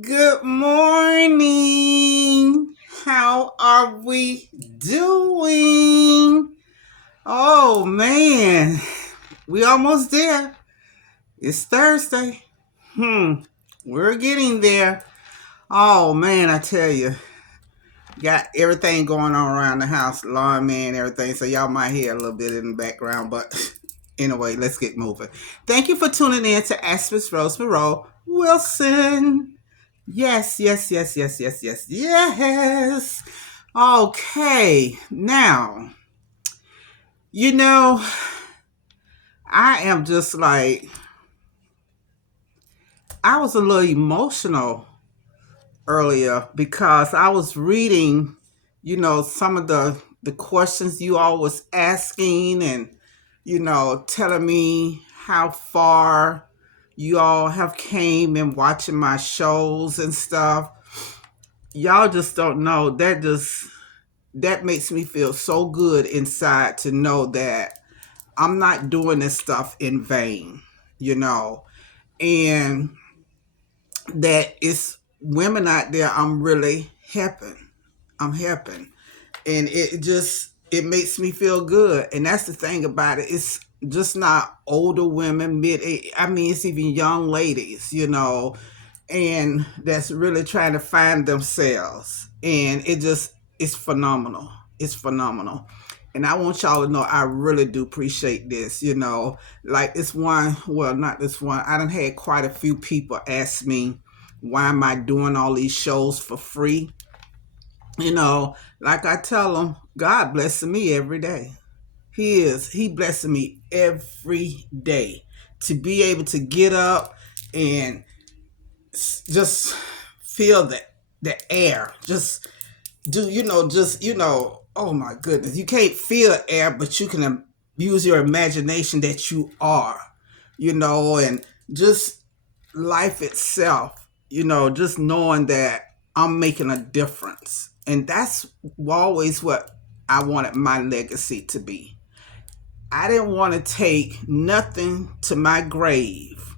Good morning. How are we doing? Oh man, we almost there. It's Thursday. We're getting there. Oh man, I tell you, got everything going on around the house, lawn man, everything. So y'all might hear a little bit in the background, but anyway, let's get moving. Thank you for tuning in to Aspis Rose Monroe Wilson. Yes, yes, yes, yes, yes, yes, yes. Okay, now, you know, I am just like, I was a little emotional earlier because I was reading, some of the questions you all was asking and, telling me how far you all have came and watching my shows and stuff. Y'all just don't know that makes me feel so good inside to know that I'm not doing this stuff in vain, you know, and that it's women out there I'm really helping. I'm helping. And it makes me feel good. And that's the thing about it. It's just not older women, I mean, it's even young ladies, and that's really trying to find themselves. And it's phenomenal. It's phenomenal. And I want y'all to know I really do appreciate this, Like this one, well, not this one. I done had quite a few people ask me, why am I doing all these shows for free? Like I tell them, God blessing me every day. He blessing me every day to be able to get up and just feel the air. Just do oh my goodness, you can't feel air, but you can use your imagination that you are, and just life itself, just knowing that I'm making a difference. And that's always what I wanted my legacy to be. I didn't want to take nothing to my grave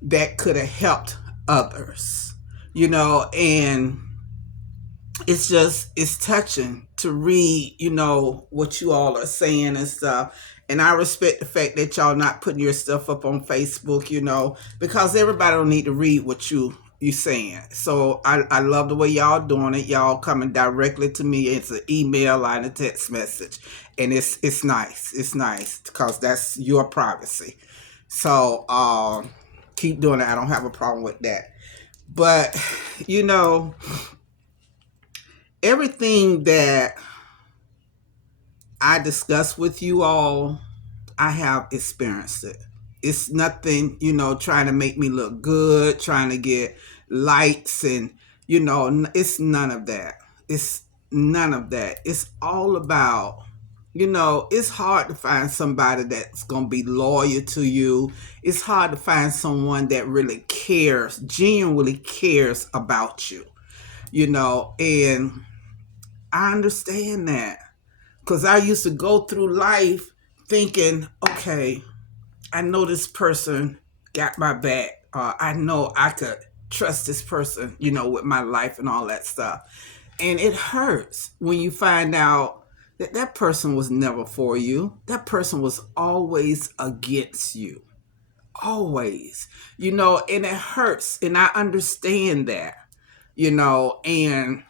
that could have helped others, and it's touching to read, what you all are saying and stuff. And I respect the fact that y'all not putting your stuff up on Facebook, because everybody don't need to read what you saying. So I love the way y'all doing it. Y'all coming directly to me. It's an email line, a text message. And it's nice. It's nice because that's your privacy. So keep doing it. I don't have a problem with that. But you know, everything that I discuss with you all, I have experienced it. It's nothing, trying to make me look good, trying to get likes, and, it's none of that. It's none of that. It's all about, it's hard to find somebody that's going to be loyal to you. It's hard to find someone that really cares, genuinely cares about you, and I understand that because I used to go through life thinking, okay, I know this person got my back. I know I could trust this person, with my life and all that stuff. And it hurts when you find out that that person was never for you. That person was always against you. Always, and it hurts. And I understand that, and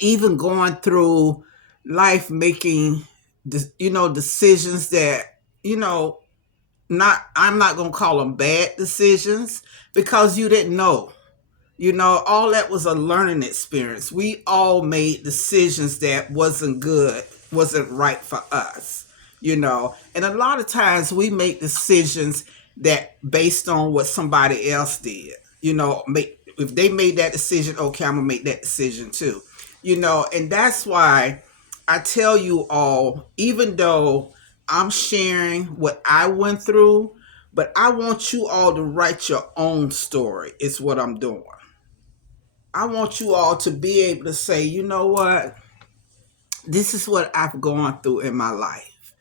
even going through life making decisions that you know not I'm not going to call them bad decisions because you didn't know. All that was a learning experience. We all made decisions that wasn't good, wasn't right for us, and a lot of times we make decisions that based on what somebody else did. Make if they made that decision, okay, I'm gonna make that decision too. And that's why I tell you all, even though I'm sharing what I went through, but I want you all to write your own story. It's what I'm doing. I want you all to be able to say, you know what? This is what I've gone through in my life.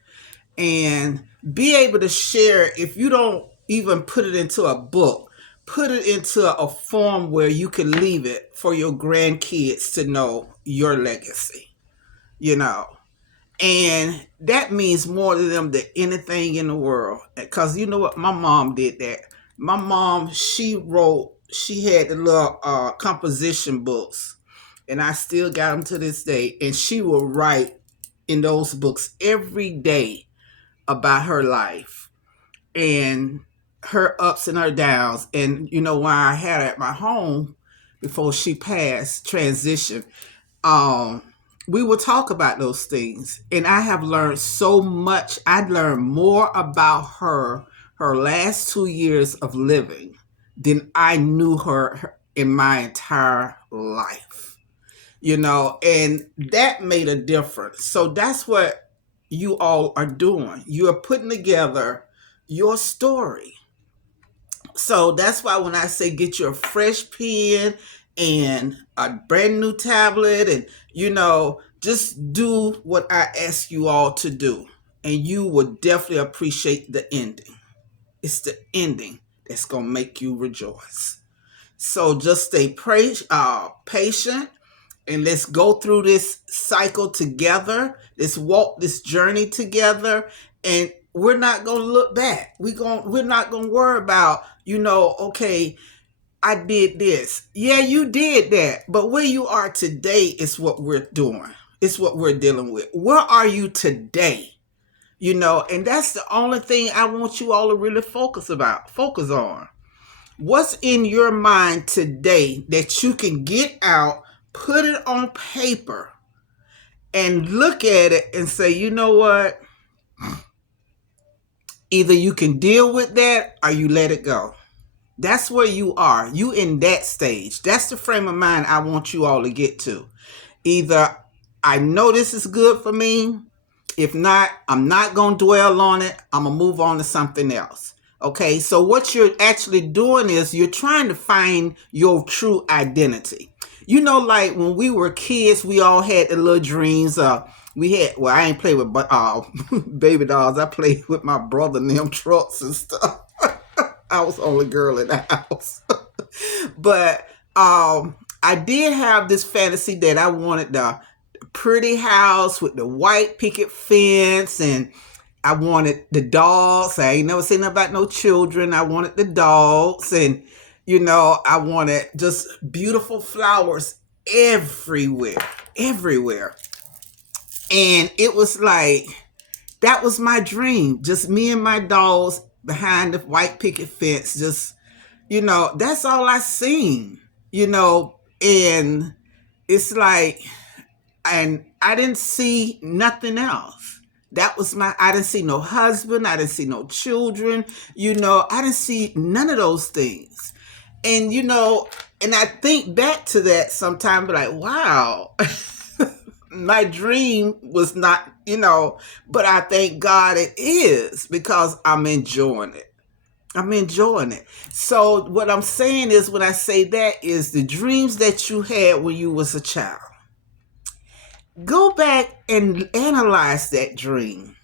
And be able to share if you don't even put it into a book, put it into a form where you can leave it for your grandkids to know your legacy, you know. And that means more to them than anything in the world. Because you know what? My mom did that. My mom, she had the little composition books, and I still got them to this day. And she will write in those books every day about her life and her ups and her downs. And you know, why I had her at my home before she passed, transition, um, we will talk about those things. And I have learned so much. I learned more about her last 2 years of living than I knew her in my entire life. You know, and that made a difference. So that's what you all are doing. You are putting together your story. So that's why when I say get your fresh pen and a brand new tablet, and you know, just do what I ask you all to do, and you will definitely appreciate the ending. It's the ending that's gonna make you rejoice. So just stay patient, and let's go through this cycle together. Let's walk this journey together, and we're not gonna look back. We're not gonna worry about, you know, okay, I did this. Yeah, you did that, but where you are today is what we're doing. It's what we're dealing with. Where are you today? You know, and that's the only thing I want you all to really focus on. What's in your mind today that you can get out, put it on paper, and look at it and say, you know what? Either you can deal with that or you let it go. That's where you are. You in that stage. That's the frame of mind I want you all to get to. Either I know this is good for me. If not, I'm not going to dwell on it. I'm going to move on to something else. Okay, so what you're actually doing is you're trying to find your true identity. You know, like when we were kids, we all had the little dreams. We had, well, I ain't play with baby dolls. I played with my brother and them trucks and stuff. I was the only girl in the house. But I did have this fantasy that I wanted the pretty house with the white picket fence, and I wanted the dogs. I ain't never seen nothing about no children. I wanted the dogs, and you know, I wanted just beautiful flowers everywhere, everywhere. And it was like, that was my dream. Just me and my dogs behind the white picket fence. Just, you know, that's all I seen, you know, and it's like, and I didn't see nothing else. That was I didn't see no husband. I didn't see no children. You know, I didn't see none of those things. And, you know, and I think back to that sometime, but like, wow, my dream was not, you know, but I thank God it is, because I'm enjoying it. I'm enjoying it. So what I'm saying is, when I say that, is the dreams that you had when you was a child. Go back and analyze that dream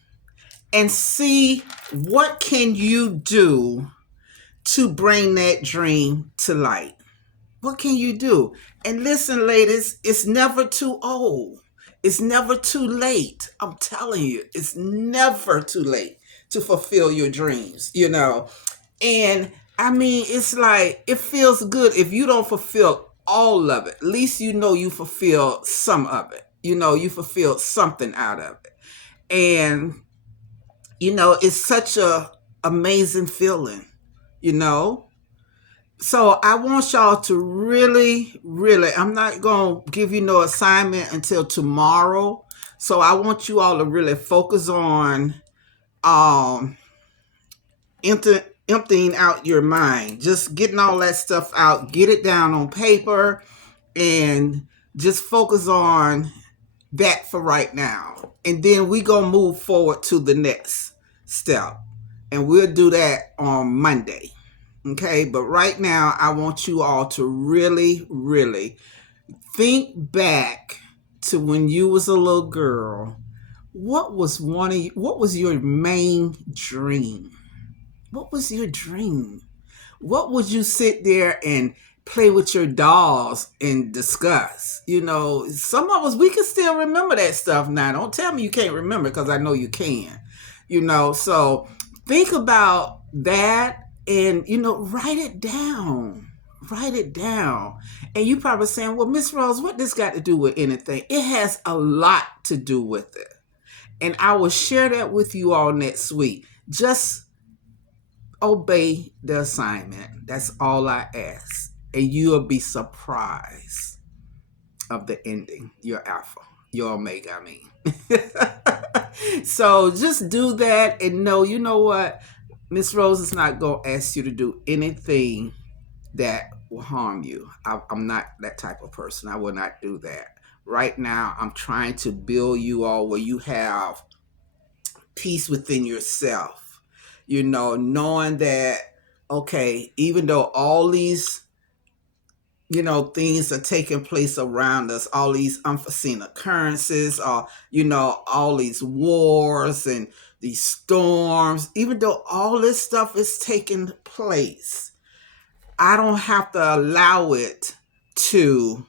and see what can you do to bring that dream to light. What can you do? And listen, ladies, it's never too old. It's never too late. I'm telling you, it's never too late to fulfill your dreams, you know. And I mean, it's like, it feels good if you don't fulfill all of it. At least you know you fulfill some of it. You know, you fulfill something out of it. And, you know, it's such a amazing feeling, you know. So I want y'all to really, really, I'm not going to give you no assignment until tomorrow. So I want you all to really focus on um emptying out your mind, just getting all that stuff out, get it down on paper, and just focus on that for right now. And then we gonna move forward to the next step, and we'll do that on Monday. Okay, but right now I want you all to really, really think back to when you was a little girl. What was your main dream? What was your dream? What would you sit there and play with your dolls and discuss? Some of us, we can still remember that stuff now. Don't tell me you can't remember, because I know you can. So think about that, and write it down. Write it down. And you probably saying, well, Miss Rose, what this got to do with anything? It has a lot to do with it. And I will share that with you all next week. Just obey the assignment. That's all I ask. And you'll be surprised of the ending. Your alpha, your omega, I mean. So just do that and know, you know what? Miss Rose is not going to ask you to do anything that will harm you. I'm not that type of person. I will not do that. Right now, I'm trying to build you all where you have peace within yourself. Knowing that, okay, even though all these, things are taking place around us, all these unforeseen occurrences, or, all these wars and these storms, even though all this stuff is taking place, I don't have to allow it to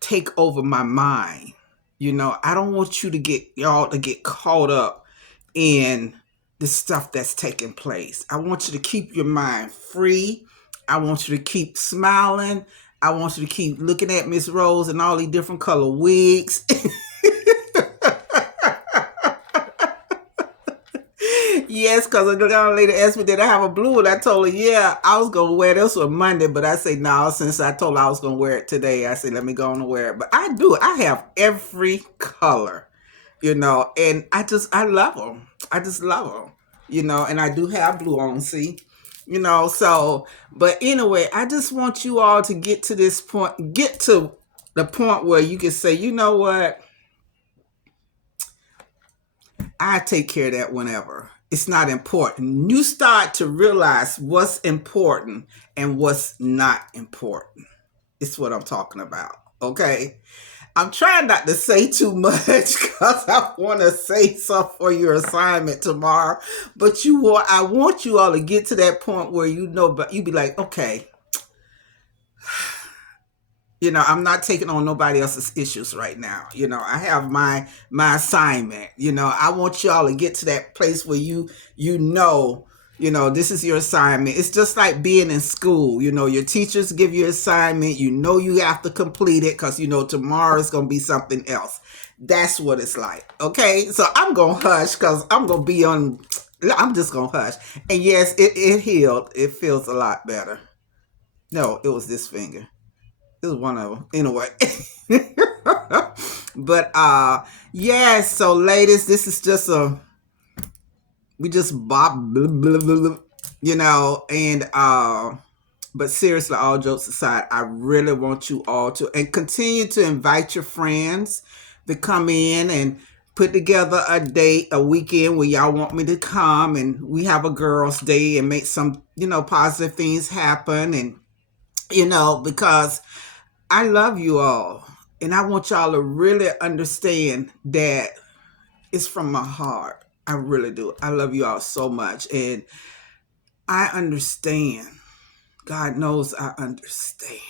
take over my mind. I don't want y'all to get caught up in the stuff that's taking place. I want you to keep your mind free. I want you to keep smiling. I want you to keep looking at Miss Rose and all these different color wigs. Yes, because a young lady asked me, did I have a blue one? I told her, yeah, I was going to wear this one Monday, but I say, no, since I told her I was going to wear it today, I said, let me go on and wear it. But I do. I have every color, and I love them. I just love them, and I do have blue on, see? So, but anyway, I just want you all to get to this point, get to the point where you can say, you know what? I take care of that whenever. It's not important. You start to realize what's important and what's not important. It's what I'm talking about. Okay. I'm trying not to say too much because I want to say something for your assignment tomorrow. But I want you all to get to that point where but you be like, okay, I'm not taking on nobody else's issues right now. I have my assignment. I want y'all to get to that place where this is your assignment. It's just like being in school. Your teachers give you an assignment. You have to complete it because, tomorrow is going to be something else. That's what it's like. Okay. So I'm going to hush because I'm just going to hush. And yes, it healed. It feels a lot better. No, it was this finger. This is one of them. Anyway. But yes, so ladies, this is just we just bop blah, blah, blah, and but seriously, all jokes aside, I really want you all to and continue to invite your friends to come in and put together a weekend where y'all want me to come, and we have a girls' day and make some, positive things happen, and because I love you all, and I want y'all to really understand that it's from my heart. I really do. I love you all so much, and I understand. God knows I understand.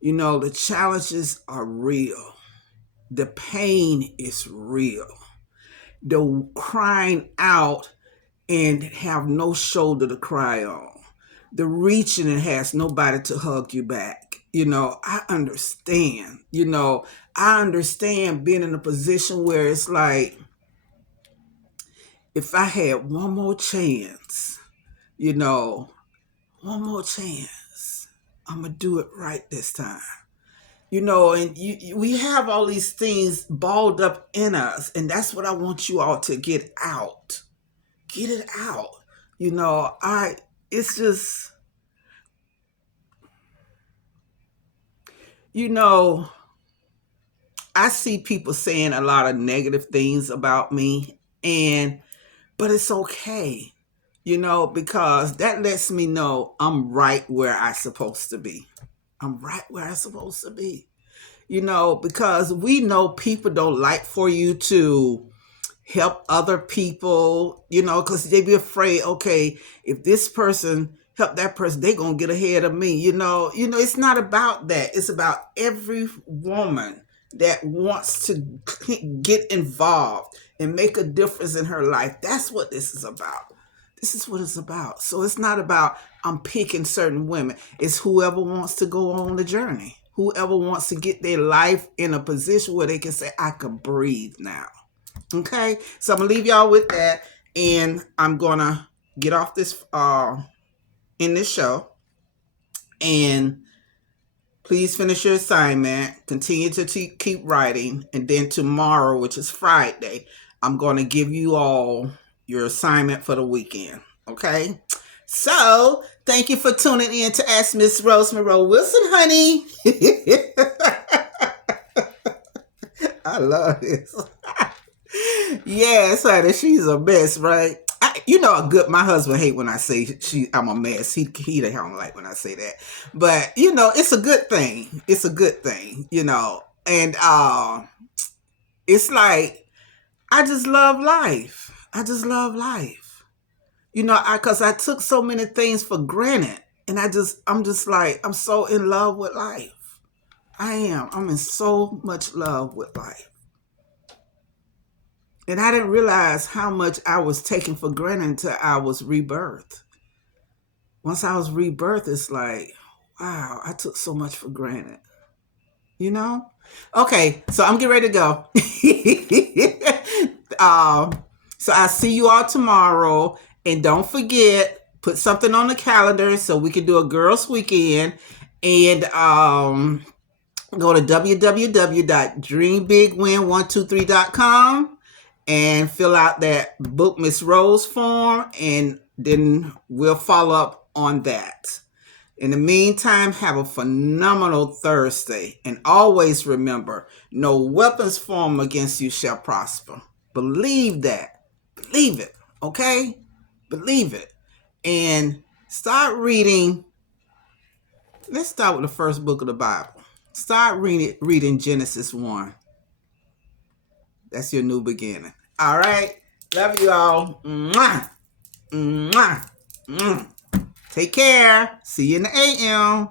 The challenges are real. The pain is real. The crying out and have no shoulder to cry on. The reaching and has nobody to hug you back. I understand. I understand being in a position where it's like, if I had one more chance, I'm going to do it right this time. And we have all these things balled up in us, and that's what I want you all to get out. Get it out. It's just, I see people saying a lot of negative things about me, but it's okay, because that lets me know I'm right where I'm supposed to be. I'm right where I'm supposed to be, because we know people don't like for you to help other people, because they be afraid, okay, if this person help that person, they gonna get ahead of me. It's not about that. It's about every woman that wants to get involved and make a difference in her life. That's what this is about. This is what it's about. So it's not about I'm picking certain women. It's whoever wants to go on the journey. Whoever wants to get their life in a position where they can say, I can breathe now. Okay? So I'm going to leave y'all with that. And I'm going to get off this in this show. And please finish your assignment. Continue to keep writing. And then tomorrow, which is Friday, I'm going to give you all your assignment for the weekend. Okay? So, thank you for tuning in to Ask Miss Rose Monroe Wilson, honey. I love this. Yes, honey, she's a mess, right? My husband hate when I say I'm a mess. He don't like when I say that. But, it's a good thing. It's a good thing, And it's like, I just love life. I just love life. Because I took so many things for granted. And I'm just like, I'm so in love with life. I am. I'm in so much love with life. And I didn't realize how much I was taking for granted until I was rebirthed. Once I was rebirthed, it's like, wow, I took so much for granted. Okay, so I'm getting ready to go. So I'll see you all tomorrow. And don't forget, put something on the calendar so we can do a girls' weekend. And go to www.dreambigwin123.com and fill out that Book Miss Rose form. And then we'll follow up on that. In the meantime, have a phenomenal Thursday. And always remember, no weapons formed against you shall prosper. Believe that. Believe it. Okay? Believe it. And start reading. Let's start with the first book of the Bible. Start reading Genesis 1. That's your new beginning. All right? Love you all. Mwah. Mwah. Mwah. Take care. See you in the AM.